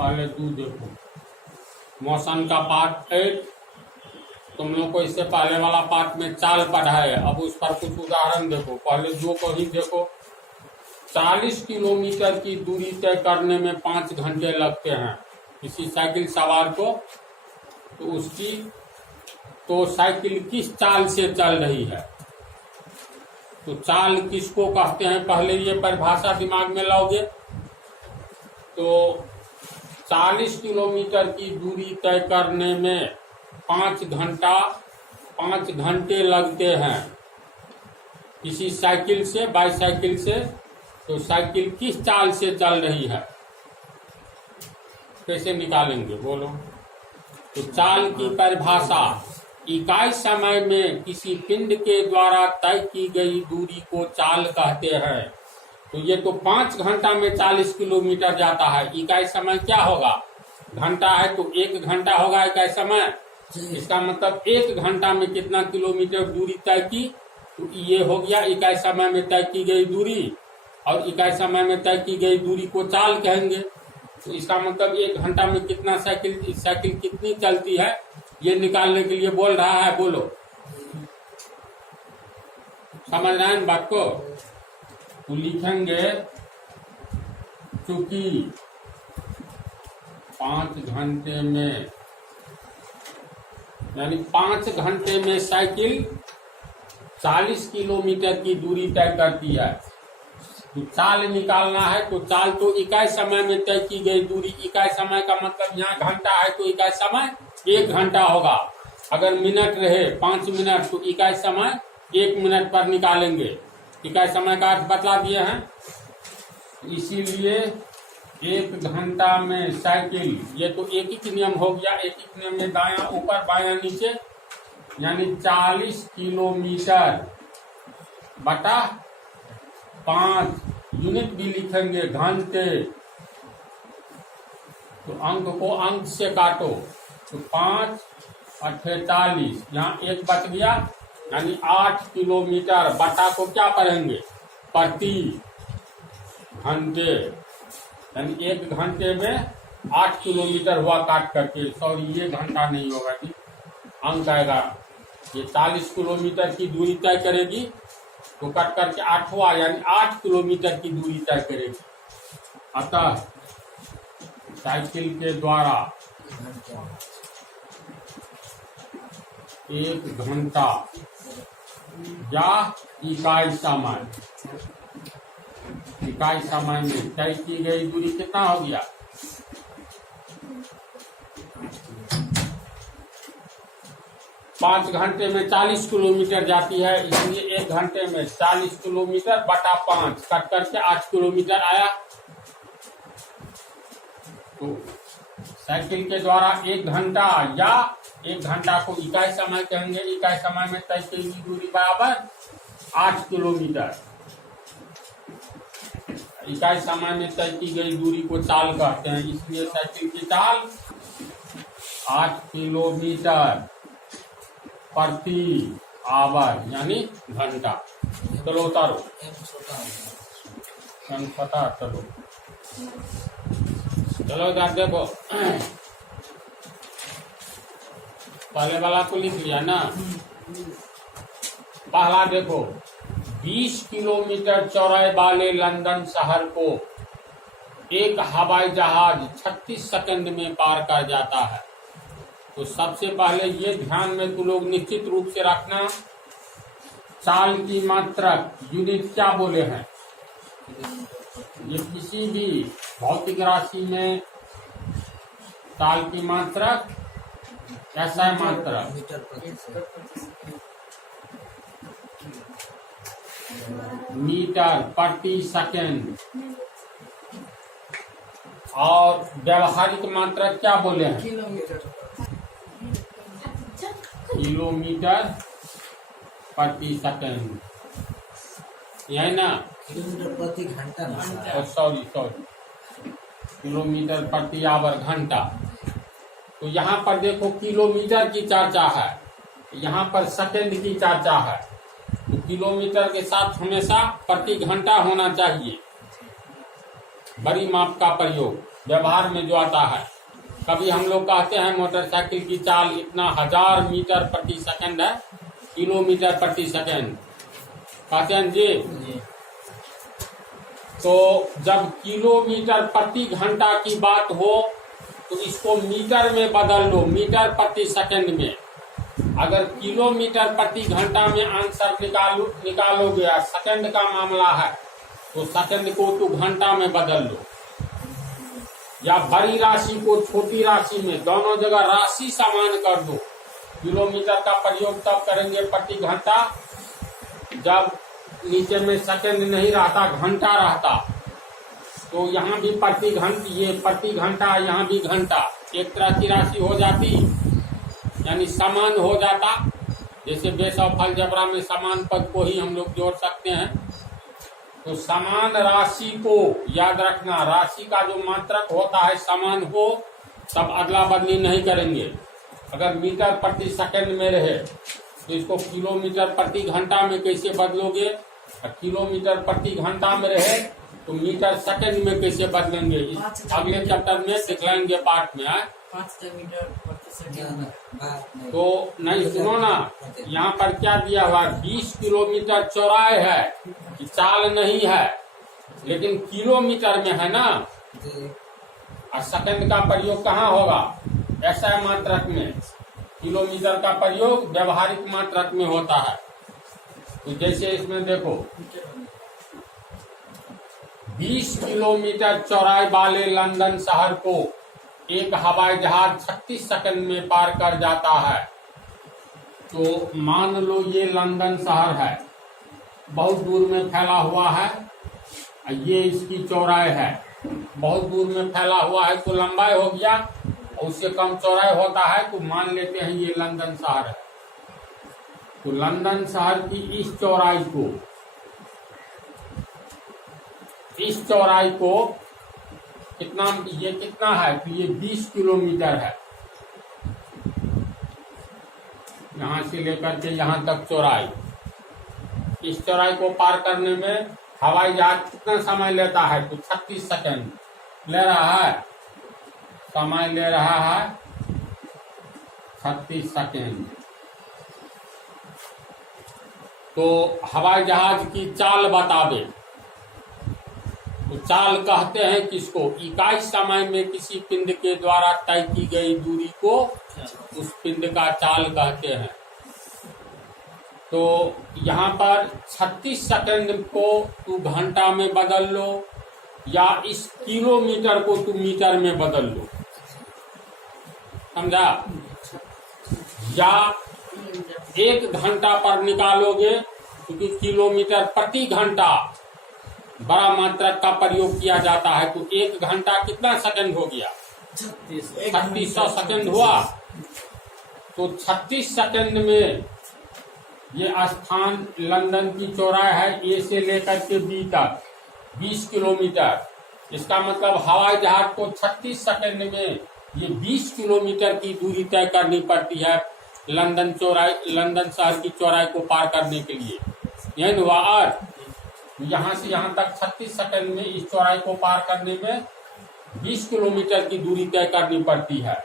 पहले तू देखो मोशन का पार्ट 8 तुम लोग को इससे पहले वाला पार्ट में चाल पढ़ा है। अब उस पर कुछ उदाहरण देखो। पहले जो कहीं देखो 40 किलोमीटर की दूरी तय करने में 5 घंटे लगते हैं किसी साइकिल सवार को। तो उसकी तो साइकिल किस चाल से चल रही है, तो चाल किसको कहते हैं पहले ये परिभाषा दिमाग में लाओगे। तो 40 किलोमीटर की दूरी तय करने में 5 घंटे लगते हैं किसी साइकिल से, बाईसाइकिल से। तो साइकिल किस चाल से चल रही है, कैसे निकालेंगे बोलो। तो चाल की परिभाषा इकाई समय में किसी पिंड के द्वारा तय की गई दूरी को चाल कहते हैं। तो ये तो 5 घंटा में 40 किलोमीटर जाता है। इकाई समय क्या होगा, घंटा है तो 1 घंटा होगा इकाई समय। इसका मतलब 1 घंटा में कितना किलोमीटर दूरी तय की, तो ये हो गया इकाई समय में तय की गई दूरी। और इकाई समय में तय की गई दूरी को चाल कहेंगे। तो इसका मतलब 1 घंटा में कितना साइकिल कितनी चलती है ये निकालने के लिए बोल रहा है। बोलो, समझ रहे हैं बात को। तो लिखेंगे चूंकि 5 घंटे में यानी 5 घंटे में साइकिल 40 किलोमीटर की दूरी तय करती है। तो चाल निकालना है तो चाल तो इकाई समय में तय की गई दूरी। इकाई समय का मतलब यहाँ घंटा है तो इकाई समय 1 घंटा होगा। अगर मिनट रहे 5 मिनट तो इकाई समय 1 मिनट पर निकालेंगे। इकाई समय का अर्थ बता दिए हैं। इसीलिए 1 घंटा में साइकिल, ये तो एक ही नियम हो गया। एक ही नियम में दायां ऊपर बायां नीचे, यानी 40 किलोमीटर बटा 5 यूनिट भी लिखेंगे घंटे। तो अंक को अंक से काटो तो 5 और 48, यहाँ 1 बच गया यानी 8 किलोमीटर। बटा को क्या पढ़ेंगे, प्रति घंटे, यानी 1 घंटे में 8 किलोमीटर हुआ काट करके। सॉरी ये घंटा नहीं होगा जी, अंक आएगा। ये 40 किलोमीटर की दूरी तय करेगी तो कट करके 8 हुआ, यानी 8 किलोमीटर की दूरी तय करेगी। अतः साइकिल के द्वारा 1 घंटा या इकाई समय में तय की गई दूरी कितना हो गया, 5 घंटे में 40 किलोमीटर जाती है। इसलिए 1 घंटे में 40 किलोमीटर बटा 5 कट करके 8 किलोमीटर आया। तो साइकिल के द्वारा 1 घंटा या 1 घंटा को इकाई समय कहेंगे। इकाई समय में तय की गई दूरी बराबर 8 किलोमीटर। इकाई समय में तय की गई दूरी को चाल कहते हैं। इसलिए साइकिल की चाल 8 किलोमीटर प्रति आवर यानी घंटा। चलो उतारो, पता चलो इधर देखो। पहले वाला को लिख लिया ना। पहला देखो, 20 किलोमीटर चौड़ाई वाले लंदन शहर को एक हवाई जहाज 36 सेकंड में पार कर जाता है। तो सबसे पहले ये ध्यान में तुम लोग निश्चित रूप से रखना, चाल की मात्रक यूनिट क्या बोले हैं। ये किसी भी भौतिक राशि में चाल की मात्रक ऐसा मात्रक मीटर प्रति सेकंड। और व्यवहारिक मात्रक क्या बोले हैं, किलोमीटर प्रति सेकंड, यही ना। किलोमीटर प्रति घंटा, सॉरी किलोमीटर प्रति आवर घंटा। तो यहाँ पर देखो किलोमीटर की चर्चा है, यहाँ पर सेकंड की चर्चा है। तो किलोमीटर के साथ हमेशा प्रति घंटा होना चाहिए। बड़ी माप का प्रयोग, व्यवहार में जो आता है। कभी हम लोग कहते हैं मोटरसाइकिल की चाल इतना 1000 मीटर प्रति सेकंड है, किलोमीटर प्रति सेकंड कहते हैं जी। तो जब किलोमीटर प्रति घंटा की बात हो तो इसको मीटर में बदल लो, मीटर प्रति सेकंड में। अगर किलोमीटर प्रति घंटा में आंसर निकालोगे, सेकंड का मामला है तो सेकंड को तो घंटा में बदल लो, या बड़ी राशि को छोटी राशि में, दोनों जगह राशि समान कर दो। किलोमीटर का प्रयोग तब करेंगे प्रति घंटा जब नीचे में सेकंड नहीं रहता, घंटा रहता। तो यहाँ भी प्रति घंटा, यहाँ भी घंटा, एक तरह की राशि हो जाती, यानी समान हो जाता। जैसे बेस ऑफ अलजेब्रा में समान पद को ही हम लोग जोड़ सकते हैं। तो समान राशि को याद रखना, राशि का जो मात्रक होता है समान हो तब अदला बदली नहीं करेंगे। अगर मीटर प्रति सेकंड में रहे तो इसको किलोमीटर प्रति घंटा में कैसे बदलोगे, और किलोमीटर प्रति घंटा में रहे तो मीटर सेकंड में कैसे बदलेंगे, इस अगले चैप्टर में दिखलाएंगे पाठ में। 5 मीटर प्रति सेकंड। तो नहीं, सुनो ना, यहाँ पर क्या दिया हुआ, 20 किलोमीटर चौड़ाई है, चाल नहीं है, लेकिन किलोमीटर में है ना। और सेकंड का प्रयोग कहाँ होगा, ऐसा मात्रक में। किलोमीटर का प्रयोग व्यवहारिक मात्रक में होता है। तो जैसे इसमें देखो 20 किलोमीटर चौड़ाई वाले लंदन शहर को एक हवाई जहाज 36 सेकंड में पार कर जाता है। तो मान लो ये लंदन शहर है, बहुत दूर में फैला हुआ है, ये इसकी चौड़ाई है, बहुत दूर में फैला हुआ है तो लंबाई हो गया, और उससे कम चौड़ाई होता है तो मान लेते हैं ये लंदन शहर है। तो लंदन शहर की इस चौड़ाई को कितना, ये कितना है, तो ये 20 किलोमीटर है। यहाँ से लेकर के यहाँ तक चौड़ाई, इस चौड़ाई को पार करने में हवाई जहाज कितना समय लेता है, तो 36 सेकंड ले रहा है, समय ले रहा है 36 सेकंड। तो हवाई जहाज की चाल बतावे, तो चाल कहते हैं किसको, इकाई समय में किसी पिंड के द्वारा तय की गई दूरी को उस पिंड का चाल कहते हैं। तो यहाँ पर 36 सेकंड को तू घंटा में बदल लो, या इस किलोमीटर को तू मीटर में बदल लो, समझा। या 1 घंटा पर निकालोगे क्योंकि किलोमीटर प्रति घंटा बड़ा मात्रक का प्रयोग किया जाता है। तो 1 घंटा कितना सेकंड हो गया, 3600 सेकंड हुआ। तो 36 सेकंड में ये स्थान लंदन की चौड़ाई है, ए से लेकर के बी तक 20 किलोमीटर। इसका मतलब हवाई जहाज को 36 सेकंड में ये 20 किलोमीटर की दूरी तय करनी पड़ती है लंदन शहर की चौड़ाई को पार करने के लिए। यही हुआ अर्थ, यहाँ से यहाँ तक 36 सेकंड में इस चौड़ाई को पार करने में 20 किलोमीटर की दूरी तय करनी पड़ती है।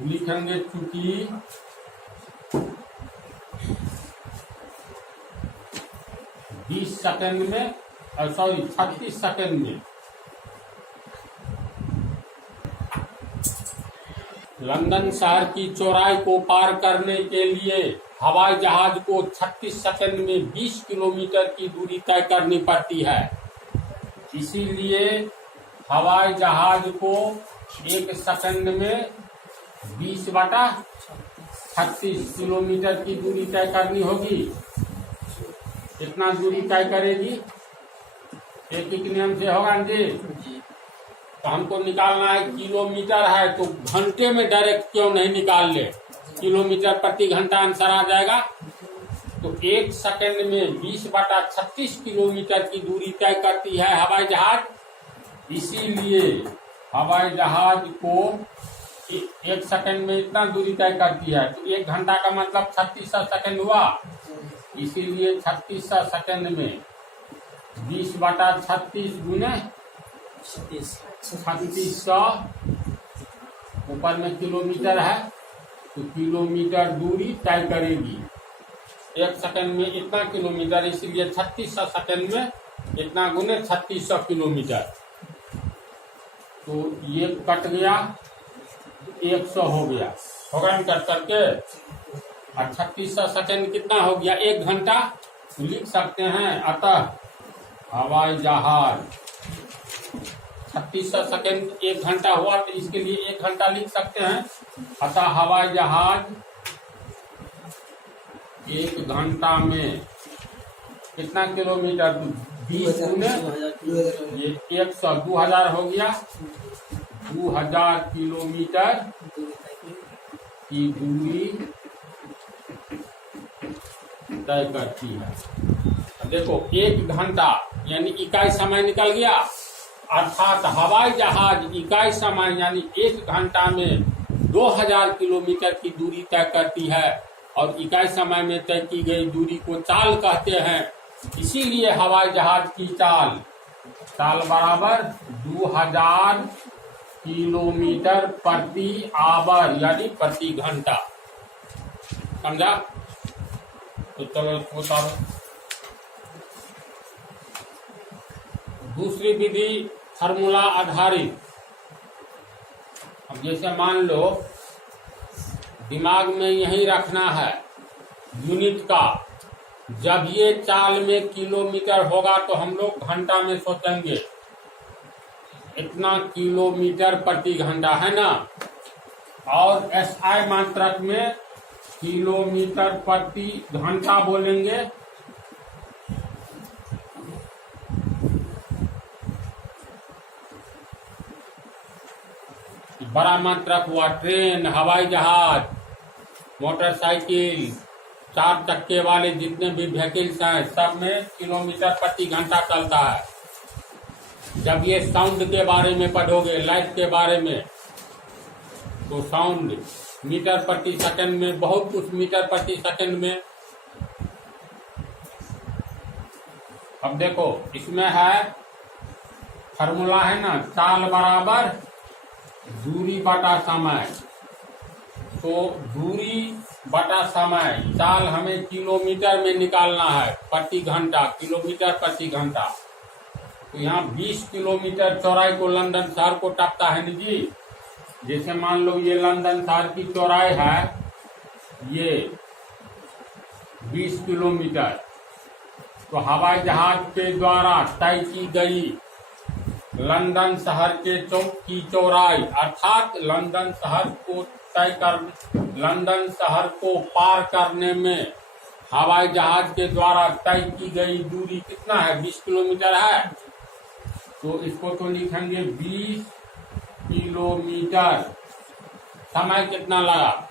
लिखेंगे चूंकि 20 सेकंड में, 36 सेकंड में लंदन शहर की चौड़ाई को पार करने के लिए हवाई जहाज को 36 सेकंड में 20 किलोमीटर की दूरी तय करनी पड़ती है। इसीलिए हवाई जहाज को 1 सेकंड में 20/36 किलोमीटर की दूरी तय करनी होगी। कितना दूरी तय करेगी, एक नियम से होगा जी। तो हमको निकालना है, किलोमीटर है तो घंटे में डायरेक्ट क्यों नहीं निकाल ले, किलोमीटर प्रति घंटा आंसर आ जाएगा। तो 1 सेकंड में 20/36 किलोमीटर की दूरी तय करती है हवाई जहाज। इसीलिए हवाई जहाज को 1 सेकंड में इतना दूरी तय करती है, तो 1 घंटा का मतलब 3600 सेकंड हुआ। इसीलिए 3600 सेकंड में 20/36 गुने 3600 ऊपर में किलोमीटर है, तो किलोमीटर दूरी तय करेगी। 1 सेकंड में इतना किलोमीटर, इसलिए 3600 सेकंड में इतना गुने 3600 किलोमीटर। तो ये कट गया, 100 हो गया, होगा ना कट करके। और 3600 सेकंड कितना हो गया, 1 घंटा। तो लिख सकते हैं, अतः हवाई जहाज 3600 सेकंड 1 घंटा हुआ, तो इसके लिए 1 घंटा लिख सकते हैं। अतः हवाई जहाज 1 घंटा में कितना किलोमीटर, 20 गुने ये 100, 2000 हो गया। 2000 किलोमीटर की दूरी तय करती है। देखो 1 घंटा यानी इकाई समय निकल गया, अर्थात हवाई जहाज इकाई समय यानी 1 घंटा में 2000 किलोमीटर की दूरी तय करती है। और इकाई समय में तय की गई दूरी को चाल कहते हैं। इसीलिए हवाई जहाज की चाल बराबर 2000 किलोमीटर प्रति आवर यानी प्रति घंटा। समझा? तो चलो बताओ। दूसरी विधि फार्मूला आधारित। अब जैसे मान लो, दिमाग में यही रखना है यूनिट का। जब ये चाल में किलोमीटर होगा तो हम लोग घंटा में सोचेंगे, इतना किलोमीटर प्रति घंटा, है ना। और SI मात्रक में किलोमीटर प्रति घंटा बोलेंगे। बड़ा मात्रक हुआ ट्रेन, हवाई जहाज, मोटरसाइकिल, 4 चक्के वाले जितने भी व्हीकल्स हैं, सब में किलोमीटर प्रति घंटा चलता है। जब ये साउंड के बारे में पढ़ोगे, लाइट के बारे में, तो साउंड मीटर प्रति सेकंड में, बहुत कुछ मीटर प्रति सेकंड में। अब देखो इसमें है फार्मूला है ना, चाल बराबर दूरी बटा समय। तो दूरी बटा समय, चाल हमें किलोमीटर में निकालना है प्रति घंटा, किलोमीटर प्रति घंटा। तो यहाँ 20 किलोमीटर चौड़ाई को लंदन शहर को टपता है ना जी। जैसे मान लो ये लंदन शहर की चौड़ाई है, ये 20 किलोमीटर। तो हवाई जहाज के द्वारा तय की गई लंदन शहर के की चौड़ाई, अर्थात लंदन शहर को लंदन शहर को पार करने में हवाई जहाज के द्वारा तय की गई दूरी कितना है, 20 किलोमीटर है। तो इसको तो लिखेंगे 20 किलोमीटर। समय कितना लगा,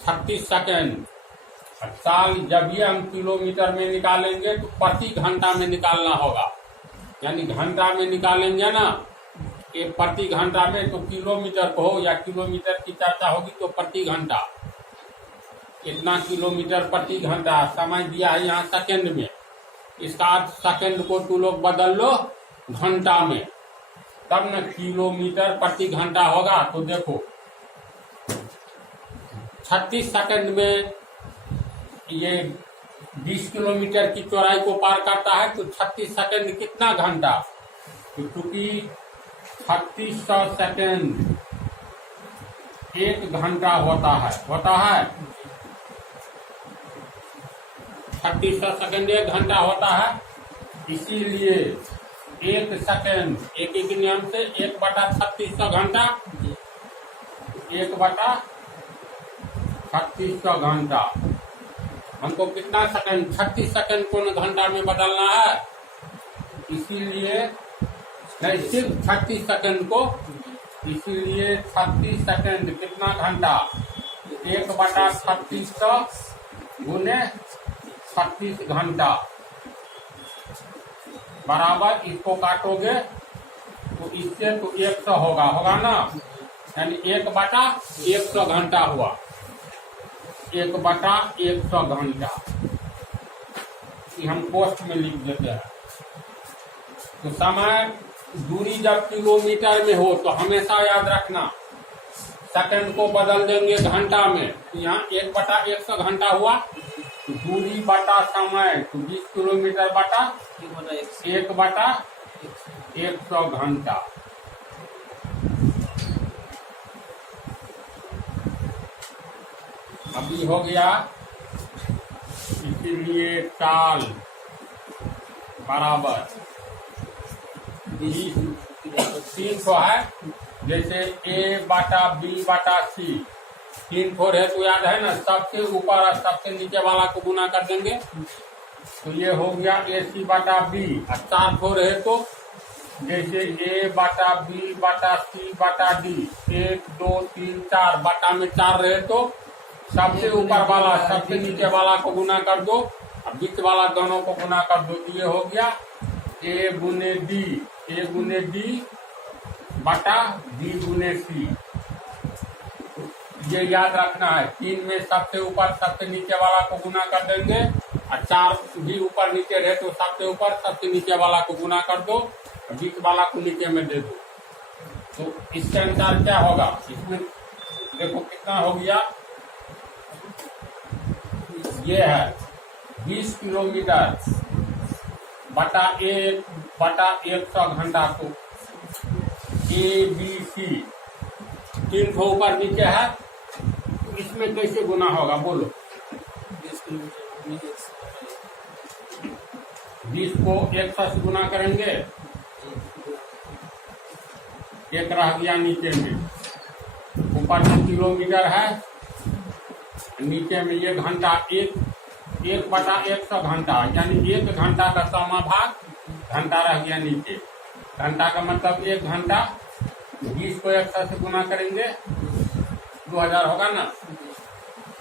36 सेकेंड। चाल जब ये हम किलोमीटर में निकालेंगे तो प्रति घंटा में निकालना होगा, यानी घंटा में निकालेंगे ना, ये प्रति घंटा में। तो किलोमीटर को हो या किलोमीटर की चर्चा होगी तो प्रति घंटा, इतना किलोमीटर प्रति घंटा। समय दिया है यहाँ सेकंड में, इसका अर्थ सेकंड को तू लोग बदल लो घंटा में, तब न किलोमीटर प्रति घंटा होगा। तो देखो 36 सेकंड में ये 20 किलोमीटर की चौड़ाई को पार करता है। तो 36 सेकंड कितना घंटा, तो क्योंकि 3600 सेकंड 1 घंटा होता है 3600 सेकंड 1 घंटा होता है। इसीलिए 1 सेकंड एक नियम से 1/3600 घंटा, 1/3600 घंटा। हमको कितना सेकंड, 36 सेकंड को घंटा में बदलना है। इसीलिए नहीं, सिर्फ 36 सेकंड को, इसीलिए 36 सेकंड कितना घंटा, 1/3600 गुने 36 घंटा बराबर, इसको काटोगे तो इससे तो 100 होगा ना, यानी 1/100 घंटा हुआ, 1/100 घंटा। हम पोस्ट में लिख देते हैं। तो समय दूरी जब किलोमीटर में हो तो हमेशा याद रखना सेकंड को बदल देंगे घंटा में। यहाँ 1/100 घंटा हुआ, तो दूरी बटा समय, तो 20 किलोमीटर बटा 1/100 घंटा। अभी हो गया, इसीलिए चाल बराबर 300 है। जैसे A/B/C 3 फोर है तो याद है ना, सबसे ऊपर और सबसे नीचे वाला को गुना कर देंगे, तो ये हो गया AC/B। और 4 फोर है तो जैसे A/B/C/D 1 2 3 4 बटा में 4 रहे तो सबसे ऊपर वाला सबसे नीचे वाला को गुना कर दो और बीच वाला दोनों को गुना कर दो, तो ये हो गया A/D बटा B/C। ये याद रखना है, 3 में सबसे ऊपर सबसे नीचे वाला को गुना कर देंगे और 4 भी ऊपर नीचे रहे तो सबसे ऊपर सबसे नीचे वाला को गुना कर दो और बीच वाला को नीचे में दे दो। तो इसके अनुसार क्या होगा, इसमें देखो कितना हो गया, ये है 20 किलोमीटर बटा 1/100 घंटा को ABC 3 को ऊपर नीचे है, तो इसमें कैसे गुना होगा बोलो। 20 को 100 से गुना करेंगे, एक रह गया नीचे में, ऊपर 2 किलोमीटर है, नीचे में ये घंटा 1/100 घंटा, यानी 1 घंटा का 100वां भाग घंटा रह गया नीचे। घंटा का मतलब 1 घंटा, 20 को 100 से गुना करेंगे 2000 होगा ना,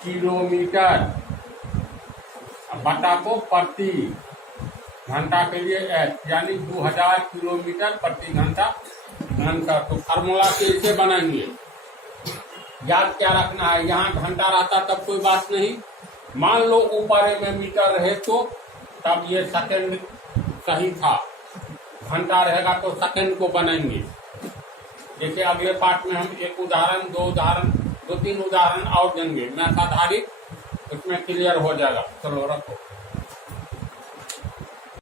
किलोमीटर बटा को प्रति घंटा के लिए एच, यानी 2000 किलोमीटर प्रति घंटा। तो फार्मूला से इसे बनाएंगे। याद क्या रखना है, यहाँ घंटा रहता तब कोई बात नहीं, मान लो ऊपर में मीटर रहे तो तब ये सेकंड सही था, घंटा रहेगा तो सेकंड को बनाएंगे। जैसे अगले पार्ट में हम 1 उदाहरण 2 3 उदाहरण और देंगे मैथ आधारित, उसमें क्लियर हो जाएगा। चलो रखो।